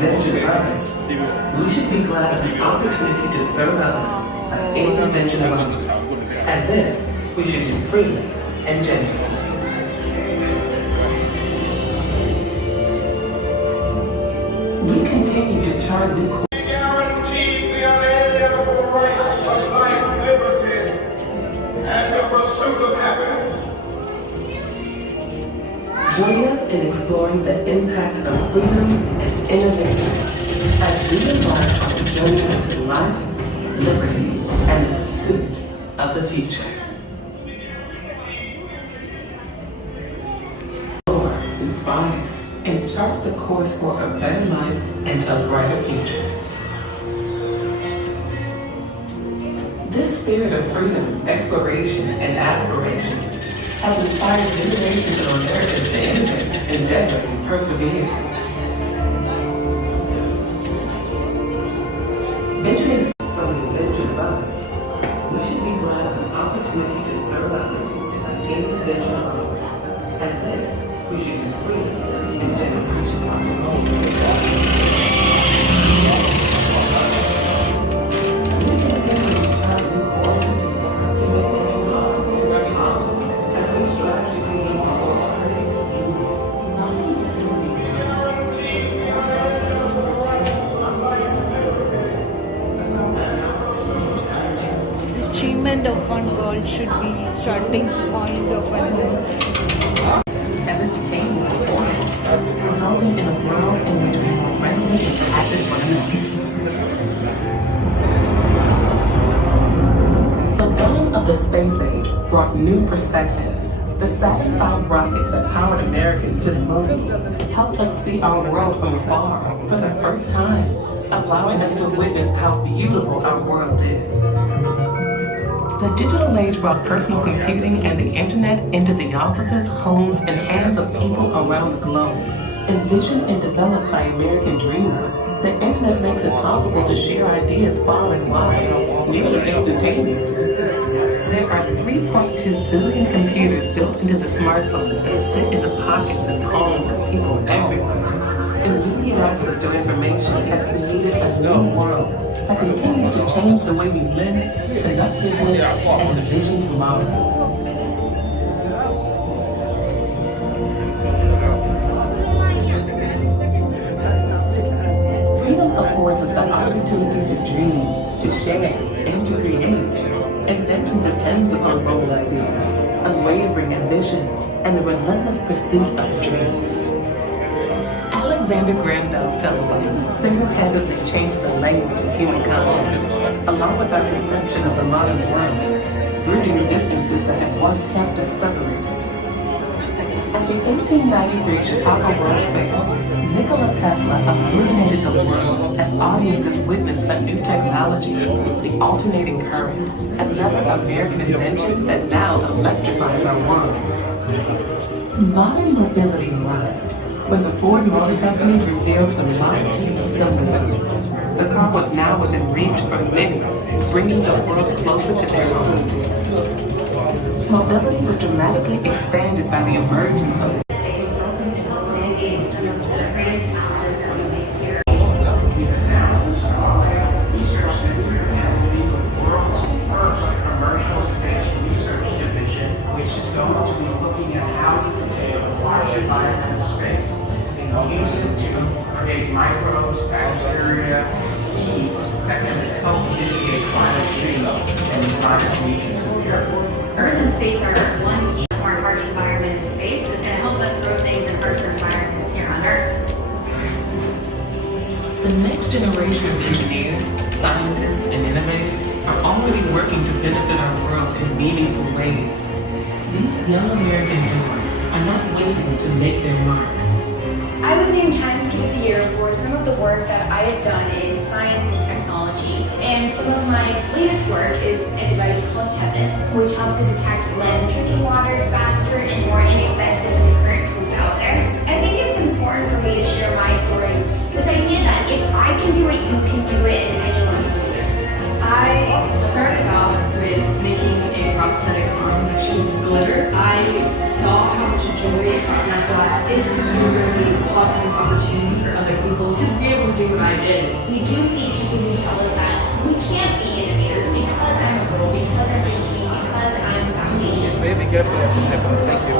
invention of others. We should be glad of the opportunity to serve others by any invention of others. And this, we should do freely and generously. We continue to chart new courses. We guarantee the unalienable rights of life, liberty, and the pursuit of happiness. Join us in exploring the impact of freedom and innovation as we embark on a journey into life, liberty, and the pursuit of the future. Inspire and chart the course for a better life and a brighter future. This spirit of freedom, exploration, and aspiration has inspired generations of Americans to innovate, endeavor, and persevere. Venturing from the invention of others, we should be glad of an opportunity to serve others by any invention of others. And this, we should do freely and generously. Achievement of one goal should be starting point of another. As it became more important, resulting in a world in which we more readily impacted one another. The dawn of the space age brought new perspective. The Saturn V rockets that powered Americans to the moon helped us see our world from afar for the first time, allowing us to witness how beautiful our world is. The digital age brought personal computing and the internet into the offices, homes, and hands of people around the globe. Envisioned and developed by American dreamers, the internet makes it possible to share ideas far and wide, nearly instantaneously. There are 3.2 billion computers built into the smartphones that sit in the pockets and homes of people everywhere. Immediate access to information has created a new world that continues to change the way we live, conduct business, and envision tomorrow. Freedom affords us the opportunity to dream, to share, and to create. Invention depends upon bold ideas, unwavering ambition, and the relentless pursuit of dreams. Alexander Graham Bell's telephone single-handedly changed the language of human contact, along with our perception of the modern world, bridging distances that had once kept us separated. At the 1893 Chicago World's Fair, Nikola Tesla illuminated the world as audiences witnessed a new technology, the alternating current, another American invention that now electrifies our world. Modern mobility arrived when the Ford Motor Company revealed the Model T assembly line. The car was now within reach for many, bringing the world closer to their homes. Mobility was dramatically expanded by the emergence of use it to create microbes, bacteria, seeds that can help mitigate climate change and the climate regions of the Earth. Earth and space are one piece. More harsh environment in space is going to help us grow things in harsher environments here on Earth. The next generation of engineers, scientists, and innovators are already working to benefit our world in meaningful ways. These young American doers are not waiting to make their mark. I was named Times Kid of the Year for some of the work that I have done in science and technology. And some of my latest work is a device called Tempest, which helps to detect lead in drinking water faster and more inexpensive than the current tools out there. I think it's important for me to share my story. This idea that if I can do it, you can do it, and anyone can do it. I started off with making a prosthetic arm that shoots glitter. I saw how much joy and I thought this could really be a positive opportunity for other people to be able you do? I did. We do see people who tell us that we can't be innovators because I'm a girl, because I'm 18, because I'm South Asian. Maybe be careful at the step. Thank you.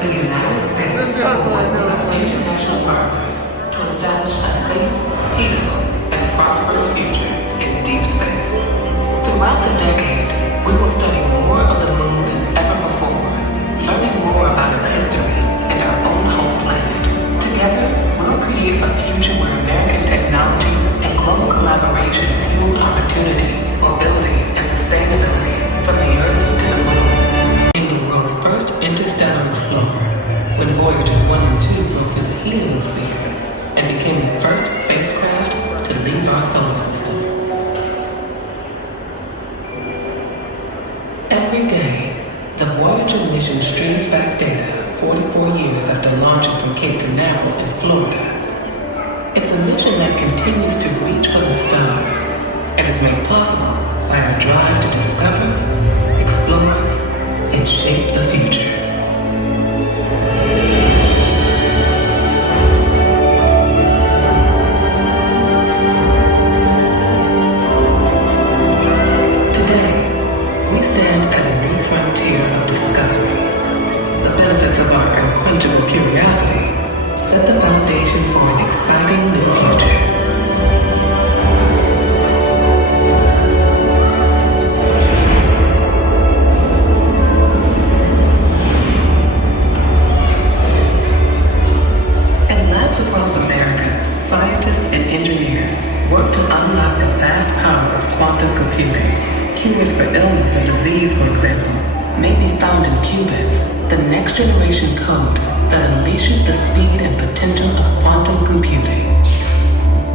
The United States and international partners to establish a safe, peaceful, and prosperous future in deep space. Throughout the decade, we will study more of the moon than ever before, learning more about its history and our own home planet. Together, we'll create a future where American technologies and global collaboration fuel opportunity, mobility, and sustainability from the Earth to the moon. In the world's first interstellar explorer, when Voyagers 1 and 2 broke through the heliosphere and became the first spacecraft to leave our solar system. Every day, the Voyager mission streams back data 44 years after launching from Cape Canaveral in Florida. It's a mission that continues to reach for the stars and is made possible by our drive to discover, explore, and shape the future. Today, we stand at a new frontier of discovery. The benefits of our unquenchable curiosity set the foundation for an exciting new future. Across America, scientists and engineers work to unlock the vast power of quantum computing. Cures for illness and disease, for example, may be found in qubits, the next generation code that unleashes the speed and potential of quantum computing.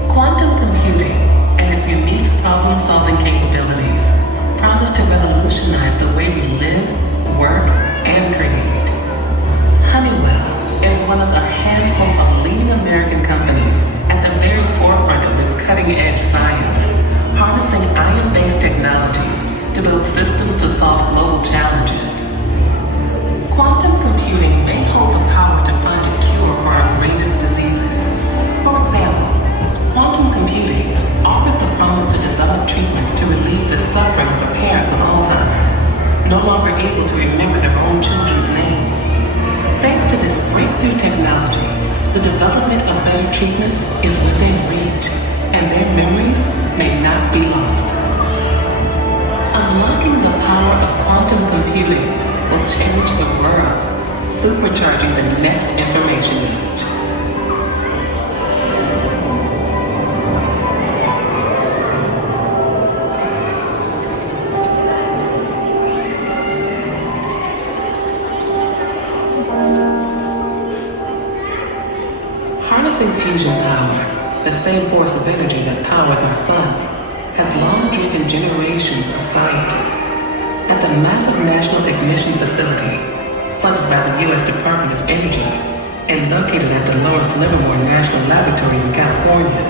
Quantum computing and its unique problem-solving capabilities promise to revolutionize the way we live, work, and create. Honeywell is one of a handful of leading American companies at the very forefront of this cutting-edge science, harnessing ion-based technologies to build systems to solve global challenges. Quantum computing may hold the power to find a cure for our greatest diseases. For example, quantum computing offers the promise to develop treatments to relieve the suffering of a parent with Alzheimer's, no longer able to remember their own children's names. Thanks to this breakthrough technology, the development of better treatments is within reach, and their memories may not be lost. Unlocking the power of quantum computing will change the world, supercharging the next information age. Harnessing fusion power, the same force of energy that powers our sun, has long driven generations of scientists. At the massive National Ignition Facility, funded by the U.S. Department of Energy and located at the Lawrence Livermore National Laboratory in California,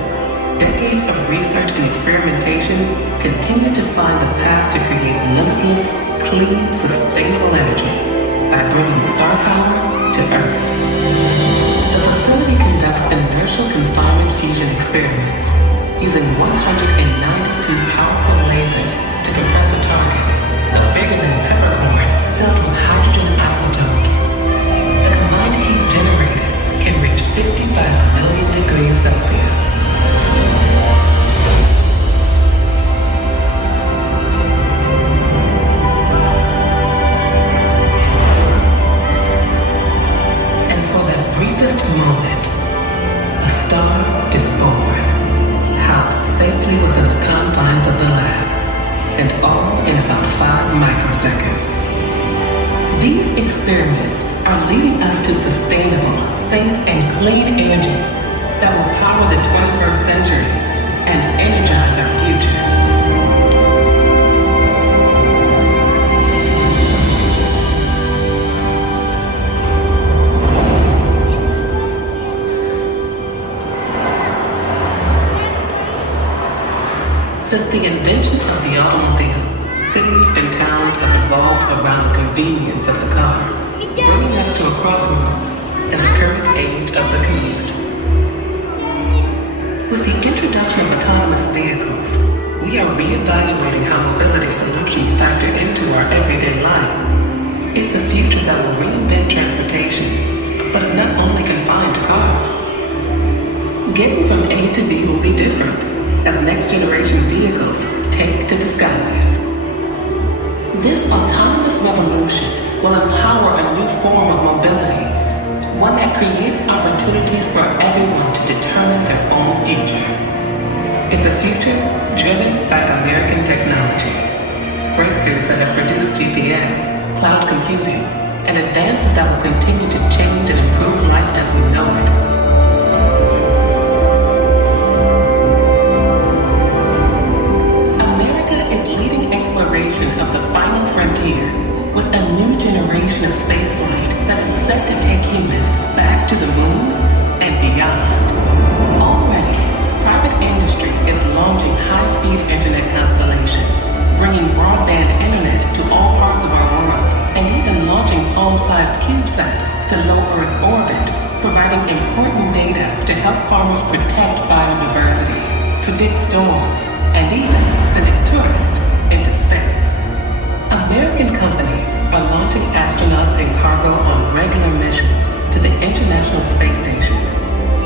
decades of research and experimentation continue to find the path to create limitless, clean, sustainable energy by bringing star power to Earth. The facility conducts inertial confinement fusion experiments using 192 powerful lasers to compress a target bigger than a peppercorn filled with hydrogen isotopes. The combined heat generated can reach 55 million degrees Celsius. And for that briefest moment, a star is born, housed safely within the confines of the lab, and all in about 5 microseconds. These experiments are leading us to sustainable, safe, and clean energy that will power the 21st century and energize our future. Since the invention of the automobile, cities and towns have evolved around the convenience of the car, bringing us to a crossroads in the current age of the commute. With the introduction of autonomous vehicles, we are reevaluating how mobility solutions factor into our everyday life. It's a future that will reinvent transportation, but is not only confined to cars. Getting from A to B will be different as next-generation vehicles take to the skies. This autonomous revolution will empower a new form of mobility, one that creates opportunities for everyone to determine their own future. It's a future driven by American technology, breakthroughs that have produced GPS, cloud computing, and advances that will continue to change and improve life as we know it. America is leading exploration of the final frontier with a new generation of spaceflight that is set to take humans back to the moon and beyond. Already, private industry is launching high-speed internet constellations, bringing broadband internet to all parts of our world, and even launching palm-sized CubeSats to low Earth orbit, providing important data to help farmers protect biodiversity, predict storms, and even sending tourists into space. American companies are launching astronauts and cargo on regular missions to the International Space Station.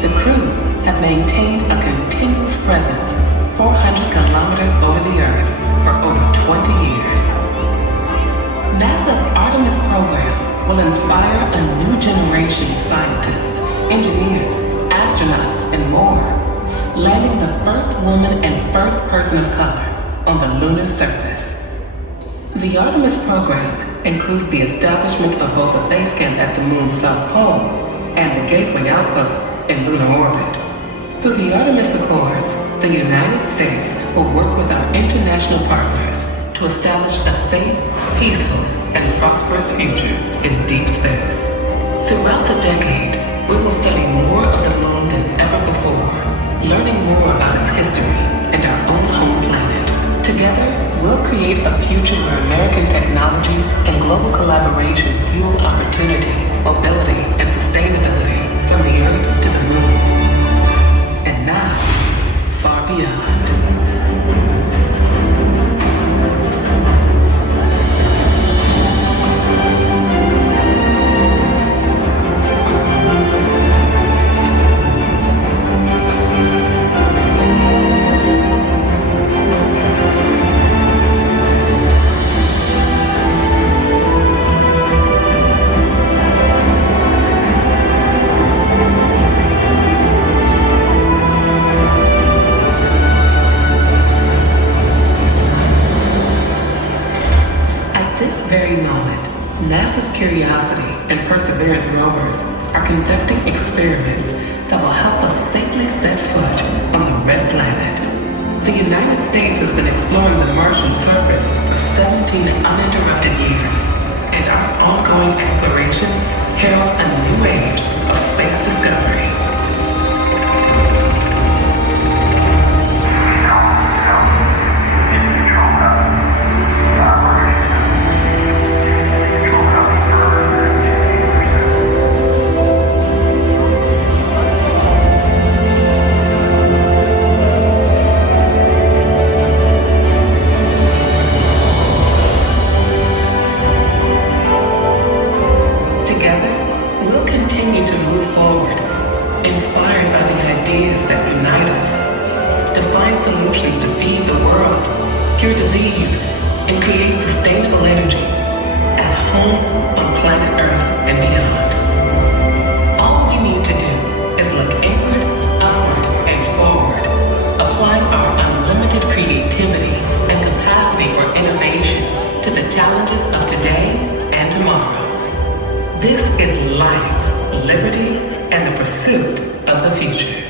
The crew have maintained a continuous presence 400 kilometers over the Earth for over 20 years. NASA's Artemis program will inspire a new generation of scientists, engineers, astronauts, and more, landing the first woman and first person of color on the lunar surface. The Artemis program includes the establishment of both a base camp at the moon's south pole and the Gateway outpost in lunar orbit. Through the Artemis Accords, the United States will work with our international partners to establish a safe, peaceful, and prosperous future in deep space. Throughout the decade, we will study more of the moon than ever before, learning more about its history and our own home planet. Together, we'll create a future where American technologies and global collaboration fuel opportunity, mobility, and sustainability from the Earth to the moon. And now, far beyond. NASA's Curiosity and Perseverance rovers are conducting experiments that will help us safely set foot on the red planet. The United States has been exploring the Martian surface for 17 uninterrupted years, and our ongoing exploration heralds a new age of space discovery. Inspired by the ideas that unite us, to find solutions to feed the world, cure disease, and create sustainable energy at home, on planet Earth, and beyond. All we need to do is look inward, upward, and forward, applying our unlimited creativity and capacity for innovation to the challenges of today and tomorrow. This is life, liberty, and the pursuit of the future.